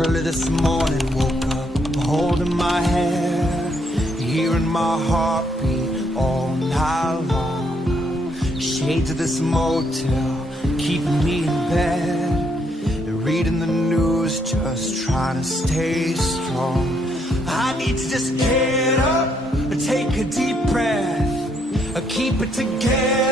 Early this morning, woke up holding my head, hearing my heartbeat all night long. Shades of this motel keeping me in bed, reading the news, just trying to stay strong. I need to just get up, take a deep breath, keep it together.